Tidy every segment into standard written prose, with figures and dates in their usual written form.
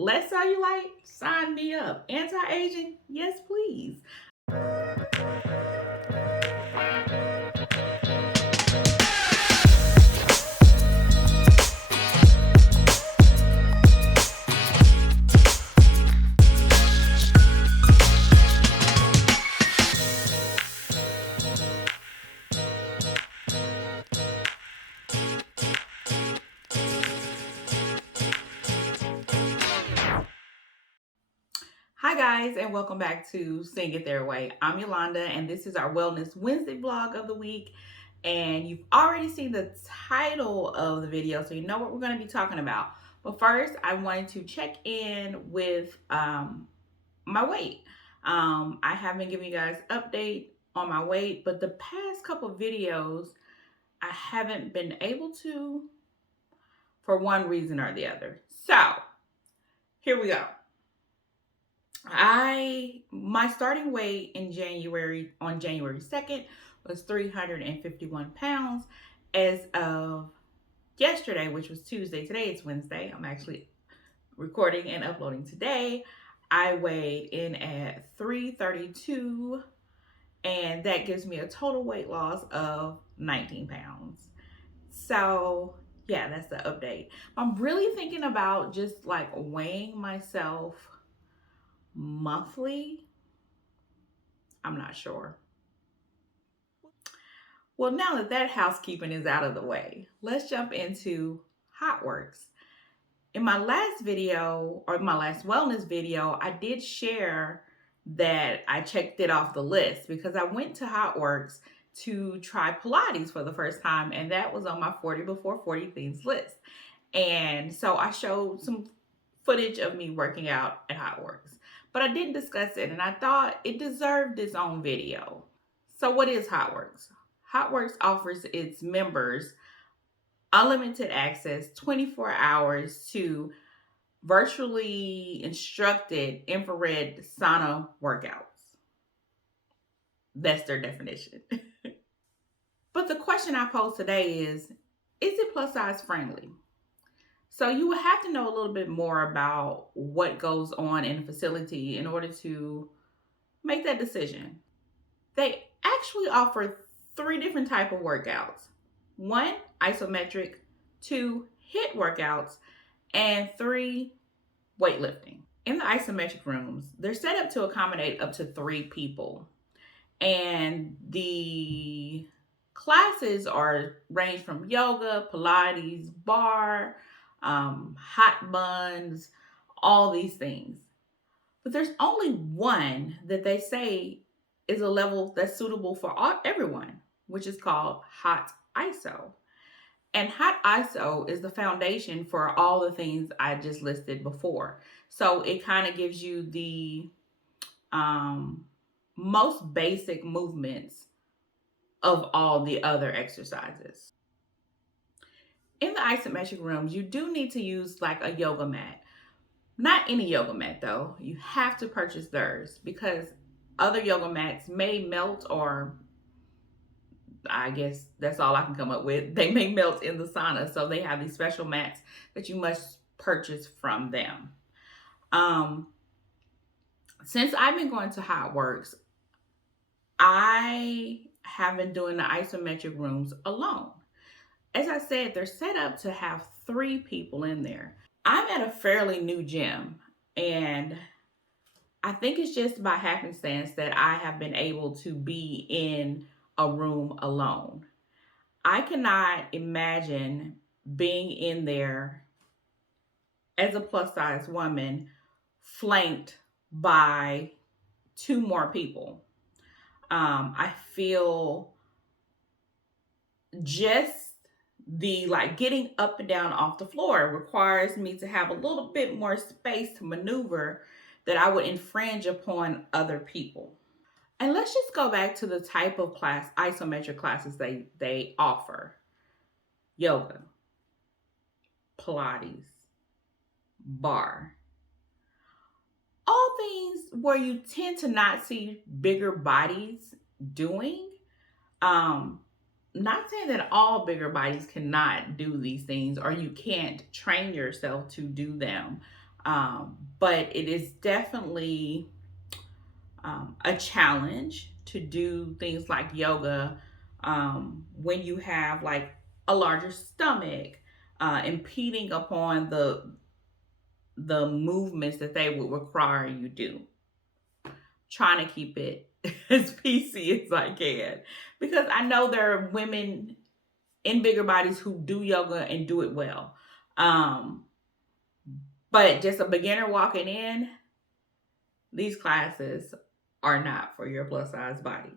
less cellulite? Sign me up. Anti-aging? Yes, please. Hi guys, and welcome back to Sing It Their Way. I'm Yolanda, and this is our Wellness Wednesday vlog of the week. And you've already seen the title of the video, so you know what we're going to be talking about. But first, I wanted to check in with my weight. I have been giving you guys update on my weight, but the past couple videos, I haven't been able to for one reason or the other. So, here we go. My starting weight in January, on January 2nd, was 351 pounds. As of yesterday, which was Tuesday, today it's Wednesday, I'm actually recording and uploading today, I weighed in at 332, and that gives me a total weight loss of 19 pounds. So yeah, that's the update. I'm really thinking about just like weighing myself monthly. I'm not sure. Well, now that that housekeeping is out of the way, let's jump into Hotworx. In my last video, or my last wellness video, I did share that I checked it off the list because I went to Hotworx to try Pilates for the first time, and that was on my 40 before 40 things list. And so I showed some footage of me working out at Hotworx, but I didn't discuss it, and I thought it deserved its own video. So what is Hotworx? Hotworx offers its members unlimited access 24 hours to virtually instructed infrared sauna workouts. That's their definition. But the question I pose today is it plus size friendly? So you would have to know a little bit more about what goes on in the facility in order to make that decision. They actually offer 3 different types of workouts. 1, isometric, 2, HIIT workouts, and 3, weightlifting. In the isometric rooms, they're set up to accommodate up to 3 people. And the classes range from yoga, Pilates, bar, hot buns, all these things. But there's only one that they say is a level that's suitable for everyone, which is called Hot ISO. And Hot ISO is the foundation for all the things I just listed before. So it kind of gives you the most basic movements of all the other exercises. In the isometric rooms, you do need to use like a yoga mat. Not any yoga mat though. You have to purchase theirs because other yoga mats may melt, or I guess that's all I can come up with. They may melt in the sauna. So they have these special mats that you must purchase from them. Since I've been going to Hotworx, I have been doing the isometric rooms alone. As I said, they're set up to have 3 people in there. I'm at a fairly new gym, and I think it's just by happenstance that I have been able to be in a room alone. I cannot imagine being in there as a plus size woman flanked by 2 more people. I feel just the getting up and down off the floor requires me to have a little bit more space to maneuver that I would infringe upon other people. And let's just go back to the type of isometric classes they offer. Yoga, Pilates, bar. All things where you tend to not see bigger bodies doing. Not saying that all bigger bodies cannot do these things or you can't train yourself to do them. But it is definitely a challenge to do things like yoga when you have like a larger stomach, impeding upon the movements that they would require you do. Trying to keep it as PC as I can, because I know there are women in bigger bodies who do yoga and do it well. Um, but just a beginner walking in, these classes are not for your plus size body.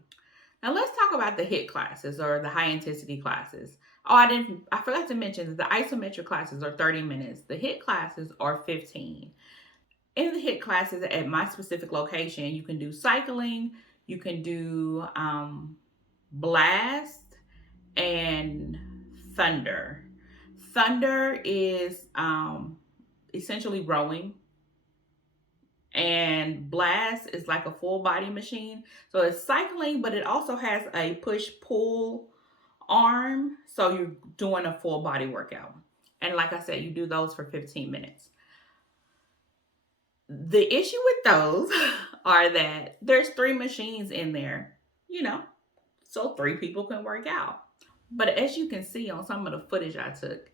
Now let's talk about the HIIT classes or the high intensity classes. Oh, I forgot to mention that the isometric classes are 30 minutes. The HIIT classes are 15. In the HIIT classes at my specific location, you can do cycling, you can do blast and thunder. Thunder is essentially rowing, and blast is like a full body machine. So it's cycling, but it also has a push pull arm. So you're doing a full body workout. And like I said, you do those for 15 minutes. The issue with those are that there's 3 machines in there, so 3 people can work out. But as you can see on some of the footage I took,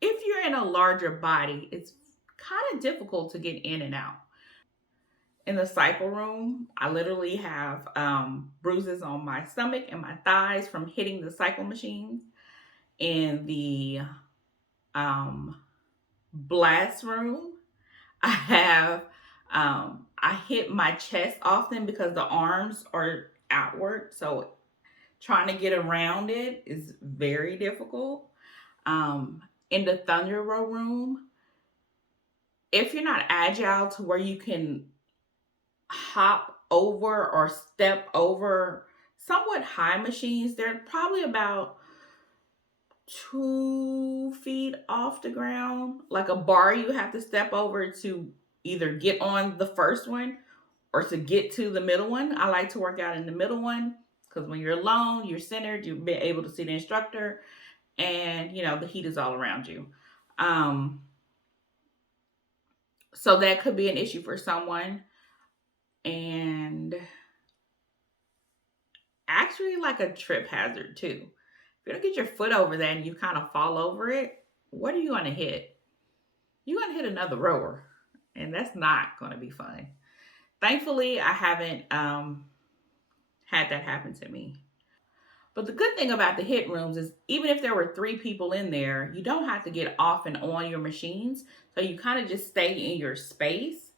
if you're in a larger body, it's kind of difficult to get in and out. In the cycle room, I literally have bruises on my stomach and my thighs from hitting the cycle machines. In the blast room, I hit my chest often because the arms are outward, so trying to get around it is very difficult. In the thunder row room, if you're not agile to where you can hop over or step over somewhat high machines, they're probably about 2 feet off the ground, like a bar you have to step over to either get on the first one or to get to the middle one. I like to work out in the middle one because when you're alone, you're centered, you'll be able to see the instructor, and the heat is all around you. So that could be an issue for someone. And actually like a trip hazard too. If you don't get your foot over that and you kind of fall over it, what are you going to hit? You're going to hit another rower, and that's not going to be fun. Thankfully, I haven't had that happen to me. But the good thing about the HIIT rooms is even if there were 3 people in there, you don't have to get off and on your machines. So you kind of just stay in your space.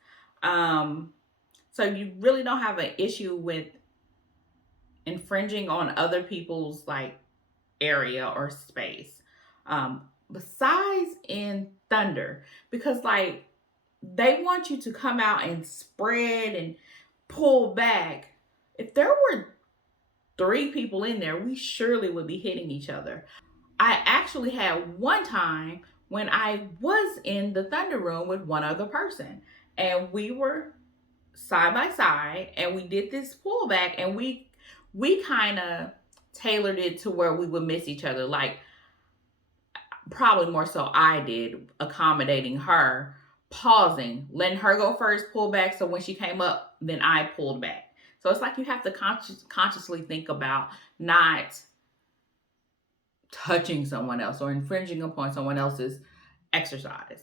So you really don't have an issue with infringing on other people's like area or space. Besides in thunder, because like they want you to come out and spread and pull back. If there were 3 people in there, we surely would be hitting each other. I actually had one time when I was in the thunder room with one other person, and we were side by side and we did this pullback, and we kind of tailored it to where we would miss each other. Like probably more so I did, accommodating her, pausing, letting her go first, pull back. So when she came up, then I pulled back. So it's like you have to consciously think about not touching someone else or infringing upon someone else's exercise,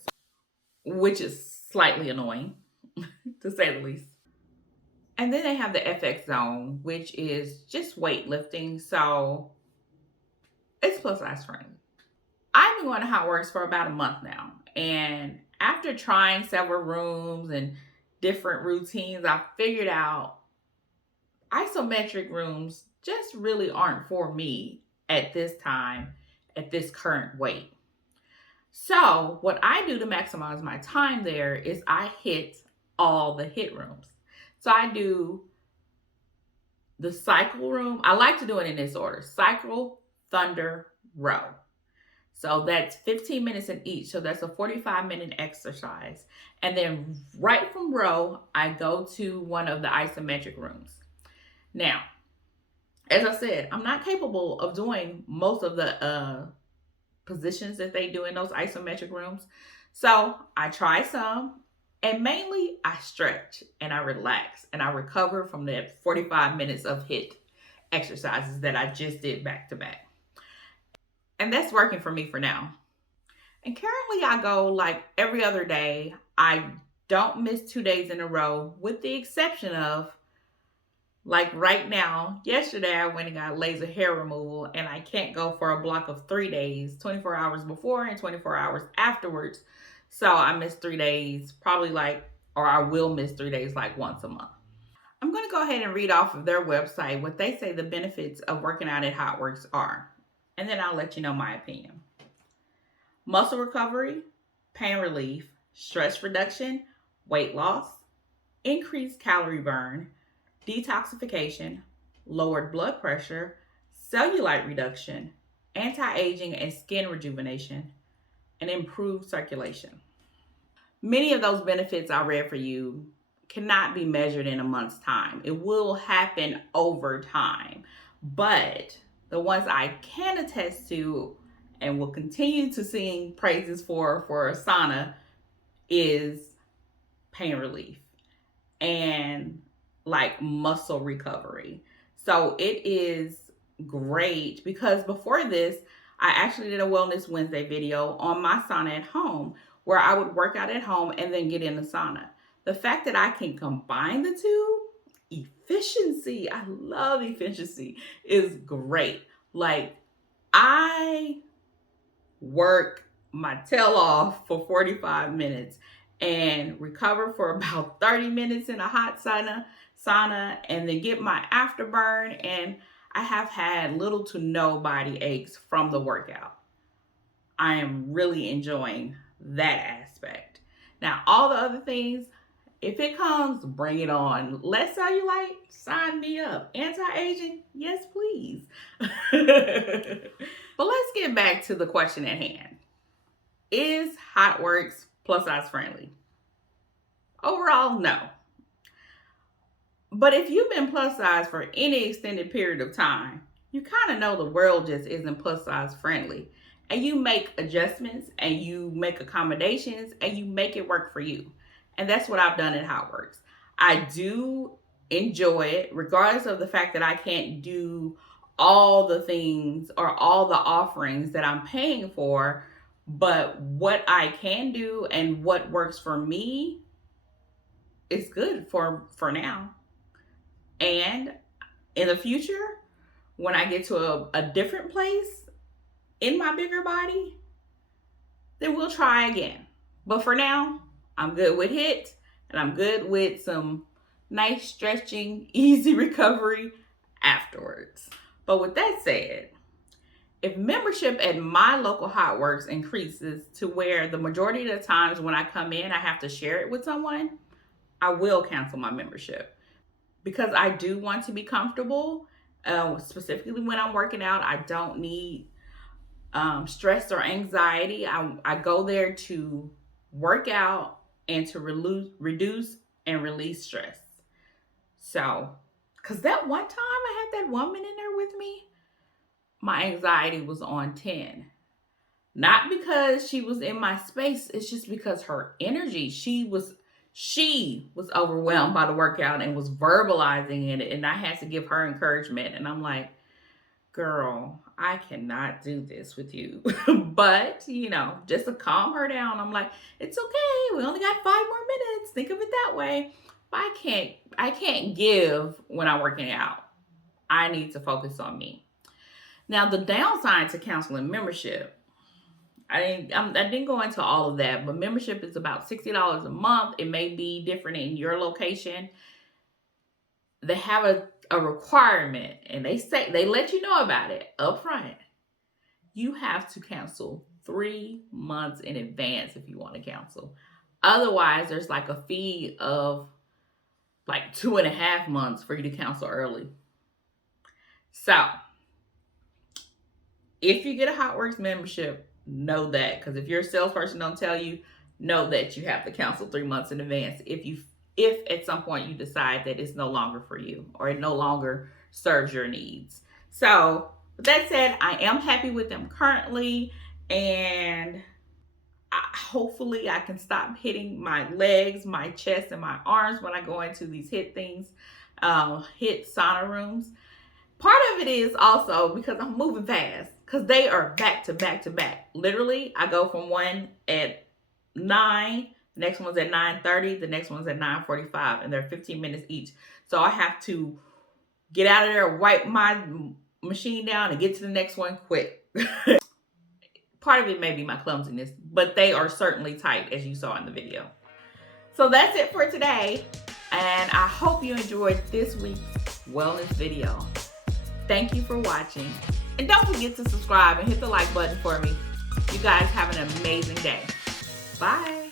which is slightly annoying to say the least. And then they have the FX zone, which is just weightlifting. So it's plus size friendly. I've been going to Hotworx for about a month now. And after trying several rooms and different routines, I figured out isometric rooms just really aren't for me at this time, at this current weight. So what I do to maximize my time there is I hit all the HIIT rooms. So I do the cycle room. I like to do it in this order: cycle, thunder, row. So that's 15 minutes in each. So that's a 45-minute exercise. And then right from row, I go to one of the isometric rooms. Now, as I said, I'm not capable of doing most of the positions that they do in those isometric rooms. So I try some, and mainly I stretch and I relax and I recover from that 45 minutes of HIIT exercises that I just did back to back. And that's working for me for now. And currently I go like every other day. I don't miss 2 days in a row, with the exception of like right now. Yesterday I went and got laser hair removal, and I can't go for a block of 3 days, 24 hours before and 24 hours afterwards. So I missed 3 days, probably like, or I will miss 3 days like once a month. I'm going to go ahead and read off of their website what they say the benefits of working out at Hotworx are, and then I'll let you know my opinion. Muscle recovery, pain relief, stress reduction, weight loss, increased calorie burn, detoxification, lowered blood pressure, cellulite reduction, anti aging and skin rejuvenation, and improved circulation. Many of those benefits I read for you cannot be measured in a month's time. It will happen over time. But the ones I can attest to and will continue to sing praises for Sauna is pain relief and like muscle recovery. So it is great because before this, I actually did a Wellness Wednesday video on my sauna at home where I would work out at home and then get in the sauna. The fact that I can combine the two, efficiency, I love efficiency, is great. Like, I work my tail off for 45 minutes and recover for about 30 minutes in a hot sauna, and then get my afterburn, and I have had little to no body aches from the workout. I am really enjoying that aspect. Now, all the other things, if it comes, bring it on. Less cellulite, sign me up. Anti-aging, yes, please. But let's get back to the question at hand. Is Hotworx plus size friendly? Overall, no. But if you've been plus size for any extended period of time, you kind of know the world just isn't plus size friendly. And you make adjustments and you make accommodations and you make it work for you. And that's what I've done at Hotworx. I do enjoy it, regardless of the fact that I can't do all the things or all the offerings that I'm paying for. But what I can do and what works for me is good for now. And in the future, when I get to a different place in my bigger body, then we'll try again. But for now, I'm good with HIIT, and I'm good with some nice stretching, easy recovery afterwards. But with that said, if membership at my local Hotworx increases to where the majority of the times when I come in, I have to share it with someone, I will cancel my membership. Because I do want to be comfortable, specifically when I'm working out. I don't need stress or anxiety. I go there to work out and to reduce and release stress. So, because that one time I had that woman in there with me, my anxiety was on 10. Not because she was in my space, it's just because her energy, she was overwhelmed by the workout and was verbalizing it, and I had to give her encouragement. And I'm like, girl, I cannot do this with you. But, just to calm her down, I'm like, it's okay. We only got 5 more minutes. Think of it that way. But I can't give when I'm working out. I need to focus on me. Now, the downside to counseling membership, I didn't go into all of that, but membership is about $60 a month. It may be different in your location. They have a requirement, and they let you know about it up front. You have to cancel 3 months in advance if you want to cancel. Otherwise, there's like a fee of like 2.5 months for you to cancel early. So, if you get a Hotworx membership, know that, because if your salesperson don't tell you, know that you have to cancel 3 months in advance if at some point you decide that it's no longer for you or it no longer serves your needs. So with that said, I am happy with them currently, and hopefully I can stop hitting my legs, my chest, and my arms when I go into these HIT things, HIT sauna rooms. Part of it is also because I'm moving fast, because they are back to back to back. Literally, I go from one at 9, the next one's at 9:30, the next one's at 9:45, and they're 15 minutes each. So I have to get out of there, wipe my machine down, and get to the next one quick. Part of it may be my clumsiness, but they are certainly tight, as you saw in the video. So that's it for today, and I hope you enjoyed this week's wellness video. Thank you for watching, and don't forget to subscribe and hit the like button for me. You guys have an amazing day. Bye.